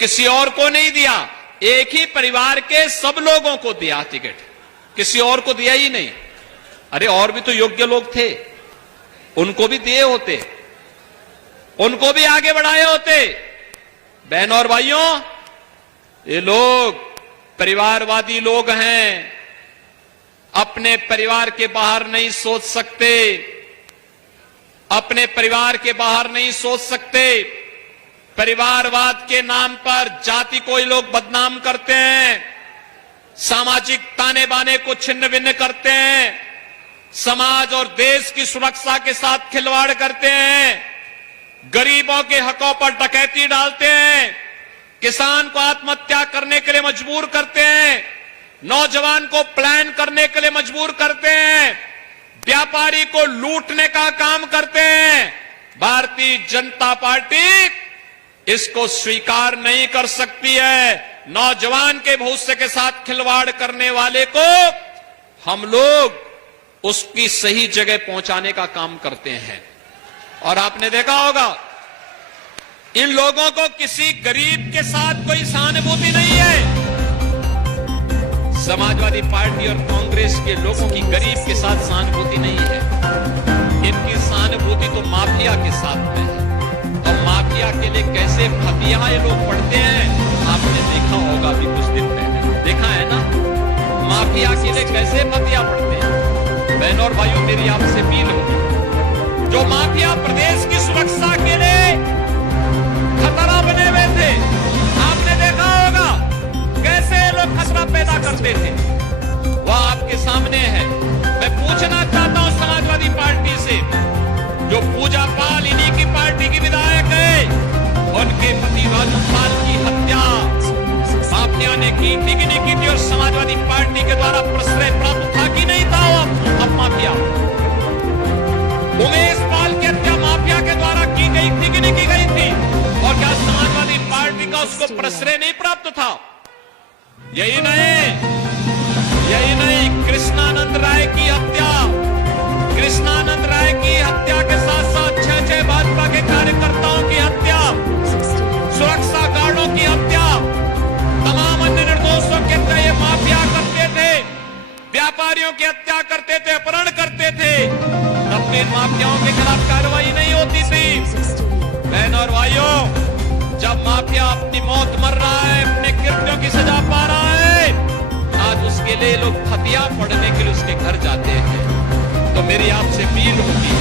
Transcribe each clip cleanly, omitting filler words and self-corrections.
किसी और को नहीं दिया, एक ही परिवार के सब लोगों को दिया टिकट, किसी और को दिया ही नहीं। अरे और भी तो योग्य लोग थे, उनको भी दिए होते, उनको भी आगे बढ़ाए होते। बहनों और भाइयों, ये लोग परिवारवादी लोग हैं, अपने परिवार के बाहर नहीं सोच सकते, अपने परिवार के बाहर नहीं सोच सकते। परिवारवाद के नाम पर जाति को ये लोग बदनाम करते हैं, सामाजिक ताने बाने को छिन्न भिन्न करते हैं, समाज और देश की सुरक्षा के साथ खिलवाड़ करते हैं, गरीबों के हकों पर डकैती डालते हैं, किसान को आत्महत्या करने के लिए मजबूर करते हैं, नौजवान को प्लान करने के लिए मजबूर करते हैं, व्यापारी को लूटने का काम करते हैं। भारतीय जनता पार्टी इसको स्वीकार नहीं कर सकती है। नौजवान के भविष्य के साथ खिलवाड़ करने वाले को हम लोग उसकी सही जगह पहुंचाने का काम करते हैं। और आपने देखा होगा, इन लोगों को किसी गरीब के साथ कोई सहानुभूति नहीं है। समाजवादी पार्टी और कांग्रेस के लोगों की गरीब के साथ सहानुभूति नहीं है, इनकी सहानुभूति तो माफिया के साथ में है। और माफिया के लिए कैसे फतिया ये लोग पढ़ते हैं, आपने देखा होगा अभी कुछ दिन पहले, देखा है ना, माफिया के लिए कैसे फतिया पढ़ते हैं। बहनों और भाइयों, मेरी आपसे अपील होगी, जो माफिया प्रदेश की सुरक्षा के लिए खतरा बने हुए थे, आपने देखा होगा कैसे लोग खतरा पैदा करते थे, वह आपके सामने है। मैं पूछना चाहता हूं समाजवादी पार्टी से, जो पूजा पाल इन्हीं की पार्टी की विधायक है, उनके पति राजू पाल की हत्या माफिया ने की थी कि नहीं की थी, और समाजवादी पार्टी के द्वारा प्रश्रय प्राप्त था कि नहीं था वो अब माफिया। उमेश पाल की हत्या माफिया के द्वारा की गई थी कि नहीं की गई थी, और क्या समाजवादी पार्टी का उसको प्रश्रय नहीं प्राप्त था? यही नहीं, कृष्णानंद राय की हत्या, कृष्णानंद राय की हत्या के साथ साथ 6 भाजपा के कार्यकर्ताओं की हत्या, सुरक्षा गार्डों की हत्या, तमाम अन्य निर्दोषों के हत्या ये माफिया करते थे, व्यापारियों की हत्या करते थे, अपहरण करते थे, तब इन माफियाओं के खिलाफ कार्रवाई नहीं होती थी। बहनों और भाइयों, जब माफिया अपनी मौत मर रहा है, अपने कृत्यों की सजा पा रहा है, आज उसके लिए लोग फतिया पढ़ने के लिए उसके घर जाते हैं। तो मेरी आपसे अपील होगी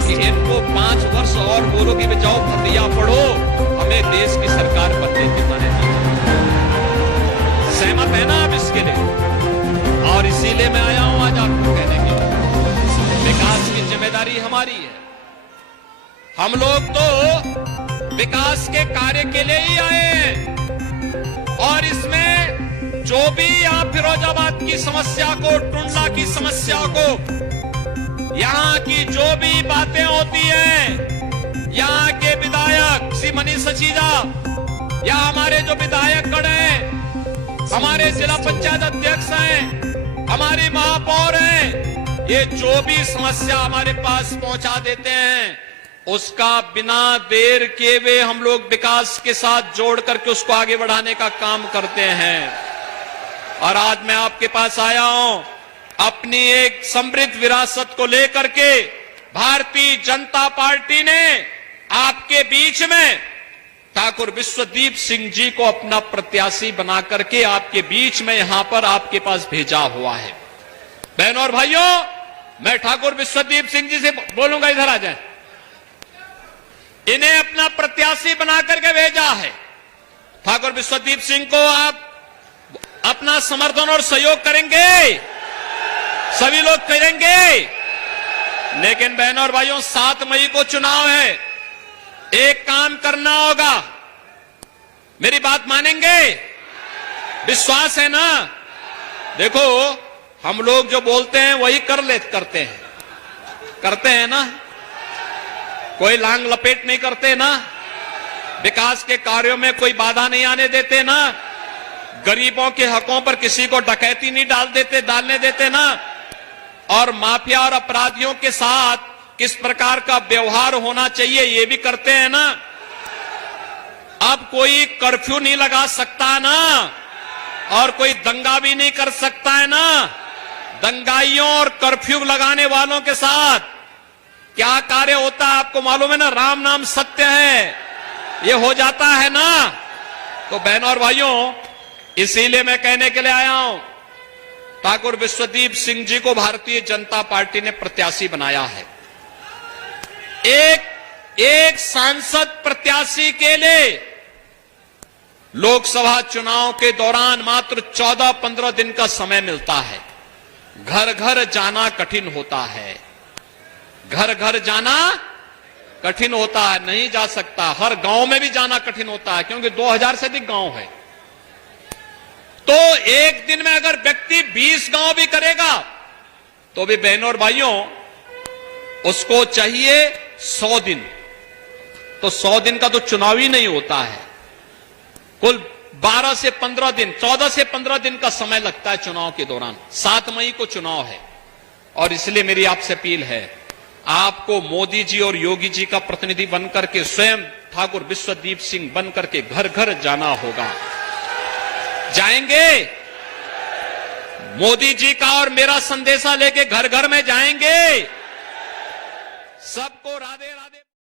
कि इनको 5 वर्ष और बोलोगे कि जाओ फतिया पढ़ो, हमें देश की सरकार बनने की मने दीजिए। सहमत है ना आप इसके लिए? और इसीलिए मैं आया हूं आज आपको कहने के लिए, विकास की जिम्मेदारी हमारी है। हम लोग तो विकास के कार्य के लिए ही आए हैं, और इसमें जो भी यहाँ फिरोजाबाद की समस्या को, टुंडला की समस्या को, यहाँ की जो भी बातें होती हैं, यहाँ के विधायक श्री मनीष सचीजा या हमारे जो विधायकगण हैं, हमारे जिला पंचायत अध्यक्ष हैं, हमारी महापौर हैं, ये जो भी समस्या हमारे पास पहुंचा देते हैं, उसका बिना देर किए हुए हम लोग विकास के साथ जोड़ करके उसको आगे बढ़ाने का काम करते हैं। और आज मैं आपके पास आया हूं अपनी एक समृद्ध विरासत को लेकर के। भारतीय जनता पार्टी ने आपके बीच में ठाकुर विश्वदीप सिंह जी को अपना प्रत्याशी बना करके आपके बीच में यहां पर आपके पास भेजा हुआ है। बहनों और भाइयों, मैं ठाकुर विश्वदीप सिंह जी से बोलूंगा, इधर आ जाए। इन्हें अपना प्रत्याशी बना करके भेजा है। ठाकुर विश्वदीप सिंह को आप अपना समर्थन और सहयोग करेंगे, सभी लोग करेंगे। लेकिन बहनों और भाइयों, 7 मई को चुनाव है, एक काम करना होगा। मेरी बात मानेंगे? विश्वास है ना? देखो, हम लोग जो बोलते हैं वही करते हैं ना, कोई लांग लपेट नहीं करते ना, विकास के कार्यों में कोई बाधा नहीं आने देते ना, गरीबों के हकों पर किसी को डकैती नहीं डालने देते ना, और माफिया और अपराधियों के साथ किस प्रकार का व्यवहार होना चाहिए ये भी करते हैं ना। अब कोई कर्फ्यू नहीं लगा सकता ना, और कोई दंगा भी नहीं कर सकता है ना। दंगाइयों और कर्फ्यू लगाने वालों के साथ क्या कार्य होता है आपको मालूम है ना। राम नाम सत्य है, ये हो जाता है ना। तो बहनों और भाइयों, इसीलिए मैं कहने के लिए आया हूं, ठाकुर विश्वदीप सिंह जी को भारतीय जनता पार्टी ने प्रत्याशी बनाया है। एक सांसद प्रत्याशी के लिए लोकसभा चुनाव के दौरान मात्र 14-15 दिन का समय मिलता है। घर घर जाना कठिन होता है, घर घर जाना कठिन होता है, नहीं जा सकता। हर गांव में भी जाना कठिन होता है, क्योंकि 2000 से अधिक गांव है। तो एक दिन में अगर व्यक्ति 20 गांव भी करेगा तो भी बहनों और भाइयों उसको चाहिए 100 दिन। तो 100 दिन का तो चुनाव ही नहीं होता है, कुल 12 से 15 दिन, 14 से 15 दिन का समय लगता है चुनाव के दौरान। 7 मई को चुनाव है, और इसलिए मेरी आपसे अपील है, आपको मोदी जी और योगी जी का प्रतिनिधि बनकर के स्वयं ठाकुर विश्वदीप सिंह बनकर के घर घर जाना होगा। जाएंगे? मोदी जी का और मेरा संदेशा लेके घर घर में जाएंगे। सबको राधे